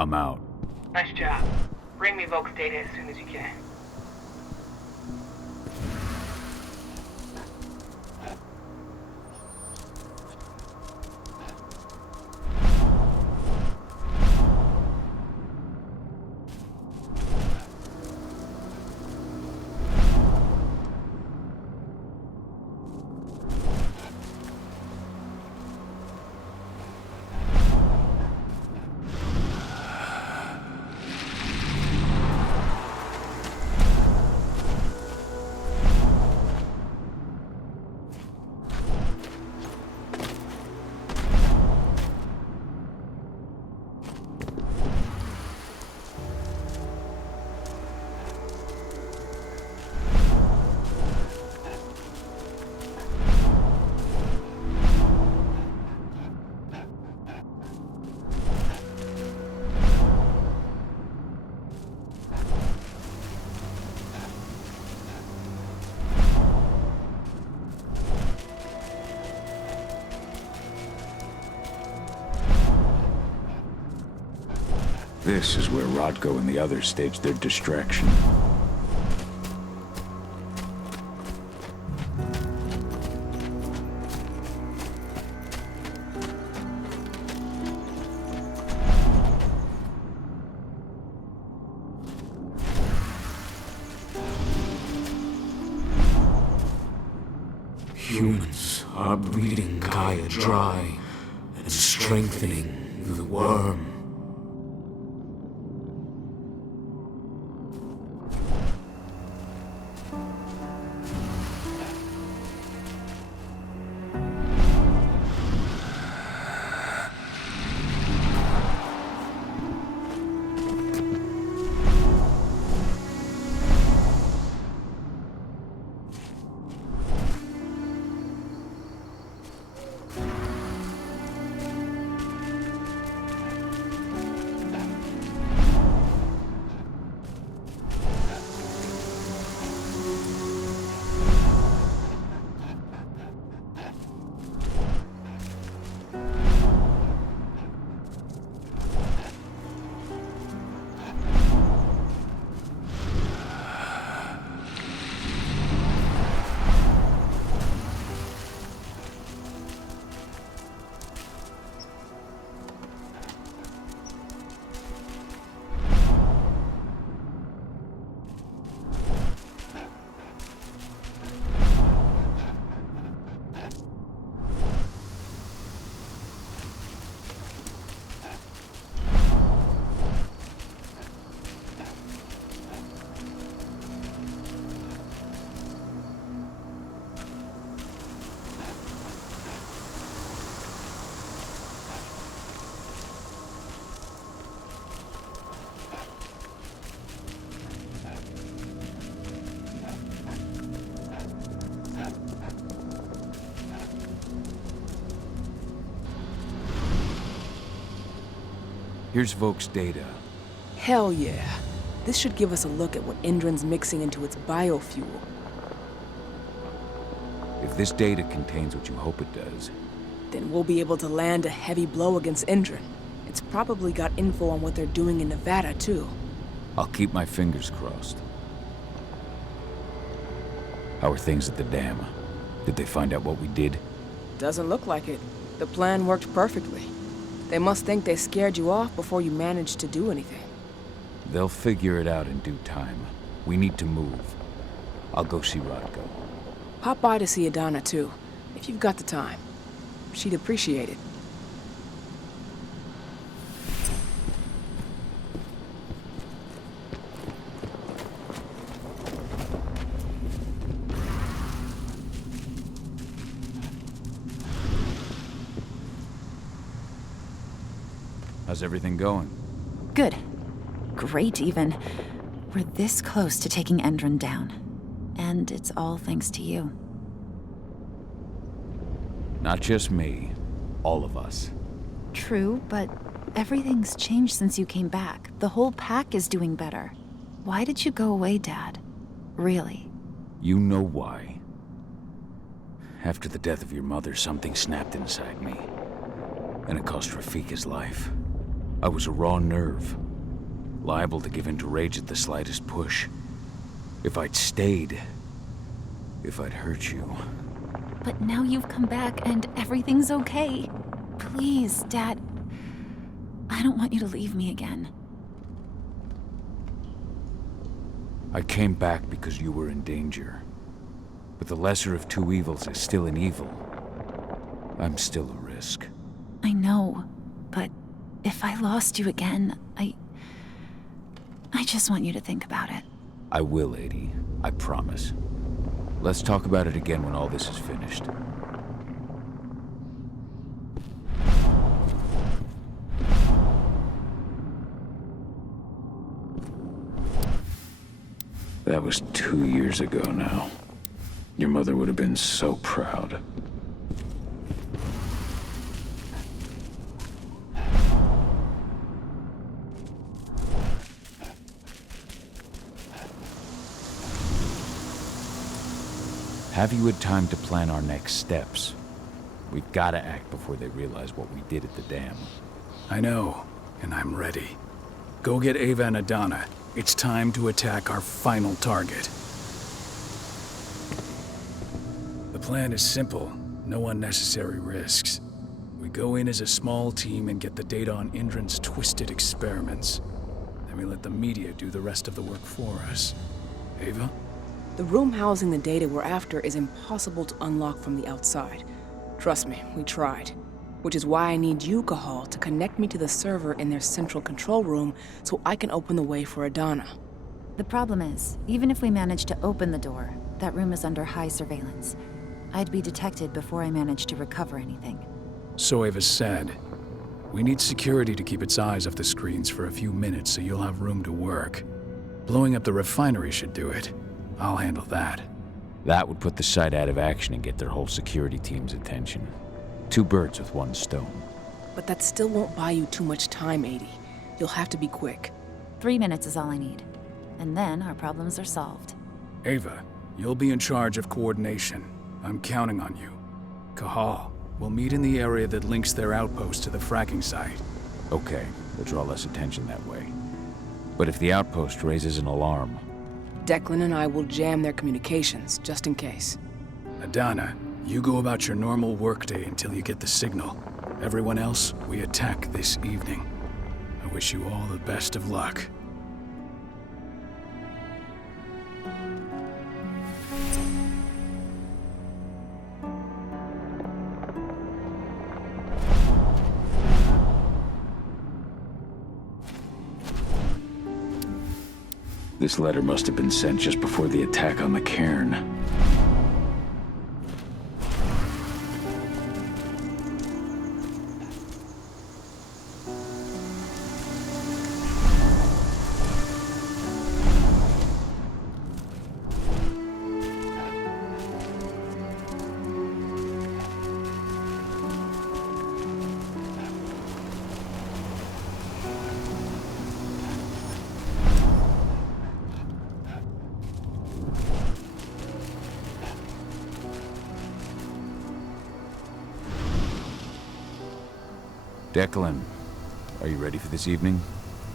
I'm out. Nice job. Bring me Vokes data as soon as you can. This is where Rodko and the others staged their distraction. Humans are breeding Gaia dry and strengthening the worm. Here's Vokes data. Hell yeah. This should give us a look at what Endron's mixing into its biofuel. If this data contains what you hope it does, Then we'll be able to land a heavy blow against Endron. It's probably got info on what they're doing in Nevada, too. I'll keep my fingers crossed. How are things at the dam? Did they find out what we did? Doesn't look like it. The plan worked perfectly. They must think they scared you off before you managed to do anything. They'll figure it out in due time. We need to move. I'll go see Rodko. Pop by to see Adana, too, if you've got the time. She'd appreciate it. How's everything going? Good. Great, even. We're this close to taking Endron down. And it's all thanks to you. Not just me. All of us. True, but everything's changed since you came back. The whole pack is doing better. Why did you go away, Dad? Really? You know why. After the death of your mother, something snapped inside me. And it cost Rafik his life. I was a raw nerve, liable to give in to rage at the slightest push. If I'd stayed, if I'd hurt you. But now you've come back and everything's okay. Please, Dad. I don't want you to leave me again. I came back because you were in danger. But the lesser of two evils is still an evil. I'm still a risk. I know, but if I lost you again, I just want you to think about it. I will, Adie. I promise. Let's talk about it again when all this is finished. That was 2 years ago now. Your mother would have been so proud. Have you had time to plan our next steps? We've got to act before they realize what we did at the dam. I know, and I'm ready. Go get Ava and Adana. It's time to attack our final target. The plan is simple. No unnecessary risks. We go in as a small team and get the data on Endron's twisted experiments. Then we let the media do the rest of the work for us. Ava? The room housing the data we're after is impossible to unlock from the outside. Trust me, we tried. Which is why I need you, Caern, to connect me to the server in their central control room so I can open the way for Adana. The problem is, even if we manage to open the door, that room is under high surveillance. I'd be detected before I manage to recover anything. So Ava said. We need security to keep its eyes off the screens for a few minutes so you'll have room to work. Blowing up the refinery should do it. I'll handle that. That would put the site out of action and get their whole security team's attention. 2 birds with 1 stone. But that still won't buy you too much time, Adie. You'll have to be quick. 3 minutes is all I need. And then our problems are solved. Ava, you'll be in charge of coordination. I'm counting on you. Caern, we'll meet in the area that links their outpost to the fracking site. Okay, we'll draw less attention that way. But if the outpost raises an alarm... Declan and I will jam their communications, just in case. Adana, you go about your normal workday until you get the signal. Everyone else, we attack this evening. I wish you all the best of luck. This letter must have been sent just before the attack on the Cairn. Declan, are you ready for this evening?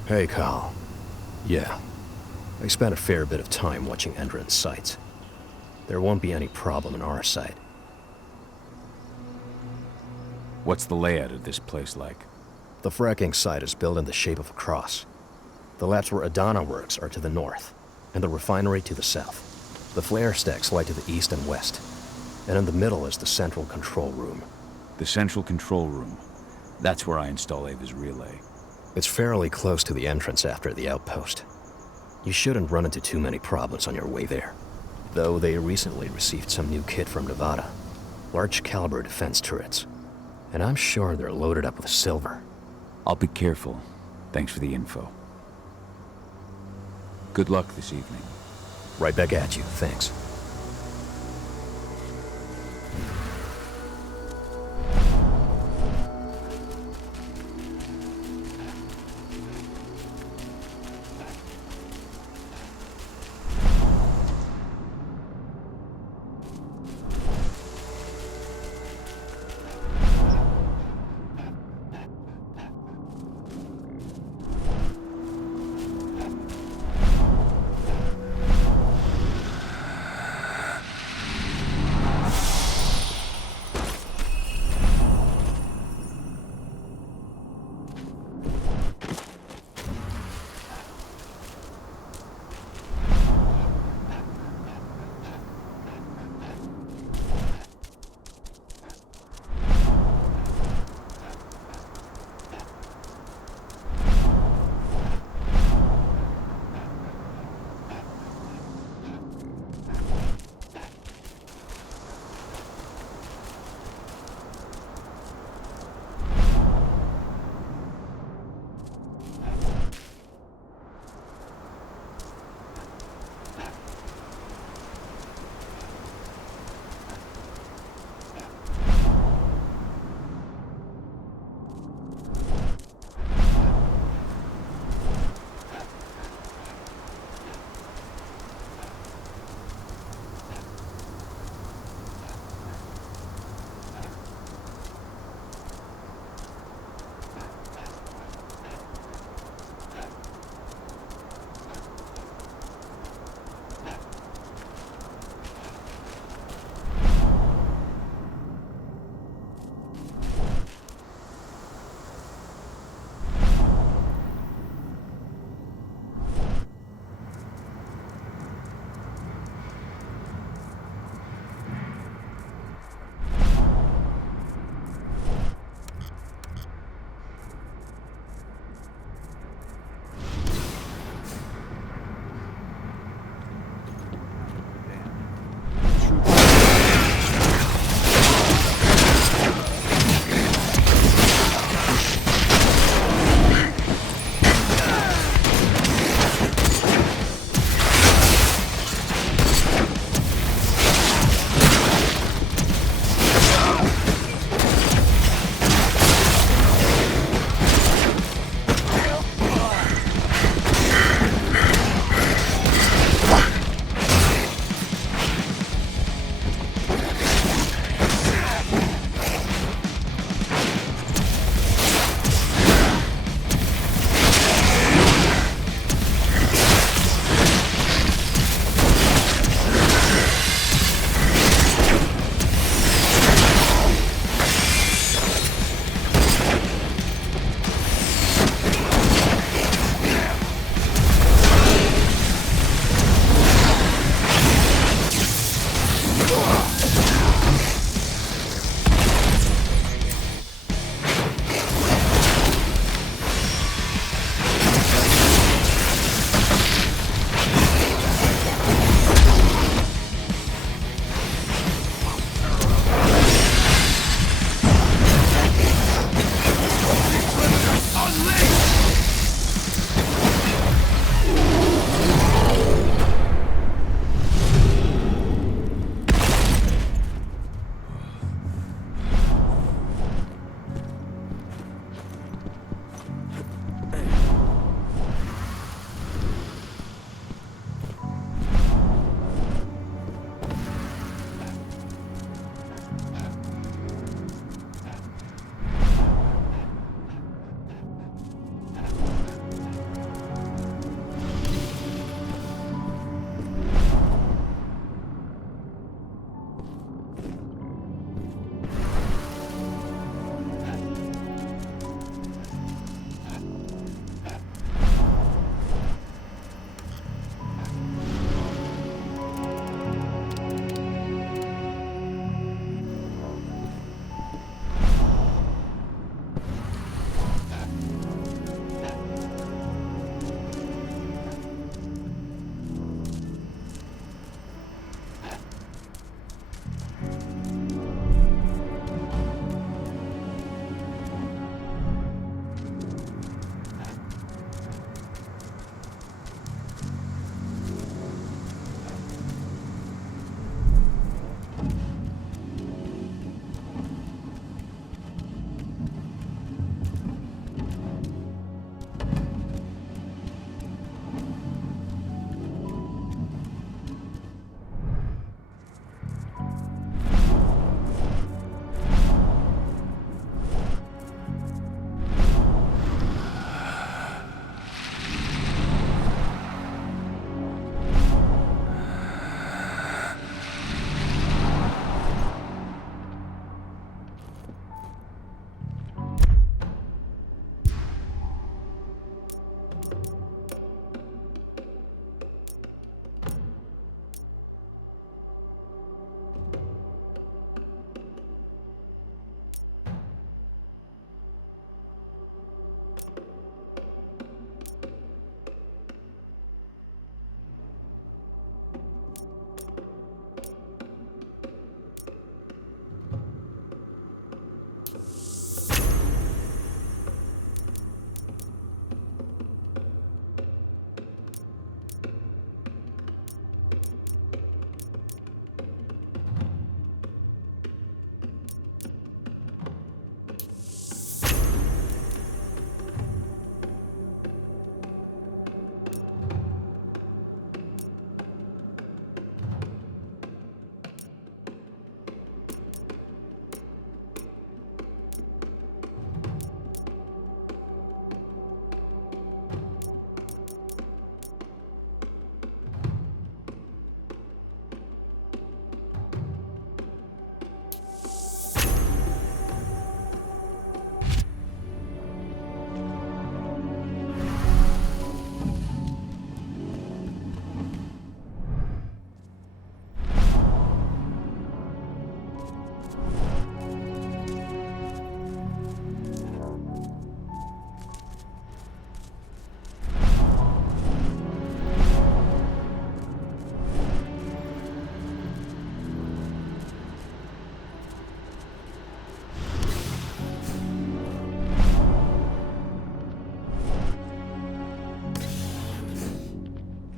Hey, Cal. Yeah. I spent a fair bit of time watching Endron's sites. There won't be any problem on our side. What's the layout of this place like? The fracking site is built in the shape of a cross. The labs where Adana works are to the north, and the refinery to the south. The flare stacks lie to the east and west, and in the middle is the central control room. The central control room. That's where I install Ava's relay. It's fairly close to the entrance after the outpost. You shouldn't run into too many problems on your way there. Though they recently received some new kit from Nevada. Large caliber defense turrets. And I'm sure they're loaded up with silver. I'll be careful. Thanks for the info. Good luck this evening. Right back at you, thanks.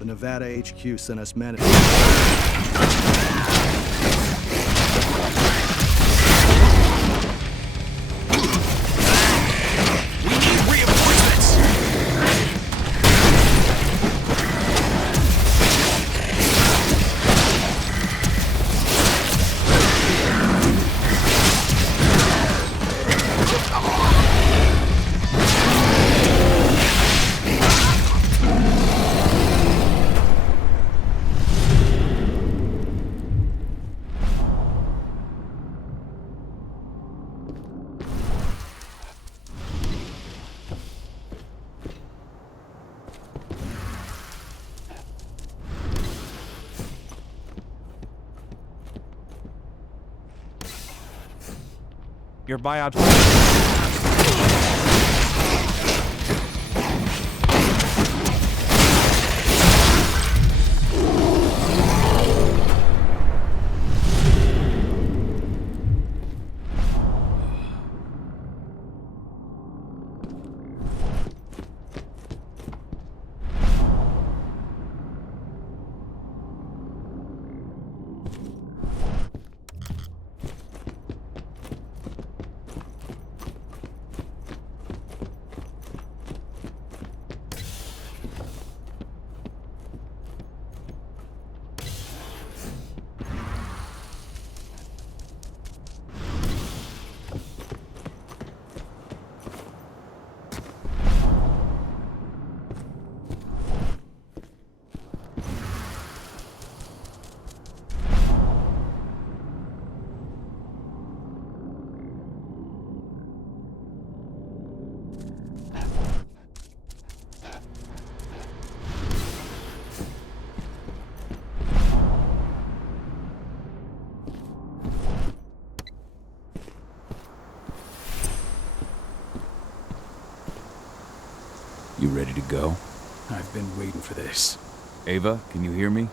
Nevada HQ sent us men. Your buyout. You ready to go? I've been waiting for this. Ava, can you hear me?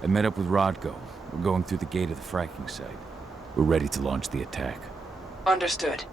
I met up with Rodko. We're going through the gate of the fracking site. We're ready to launch the attack. Understood.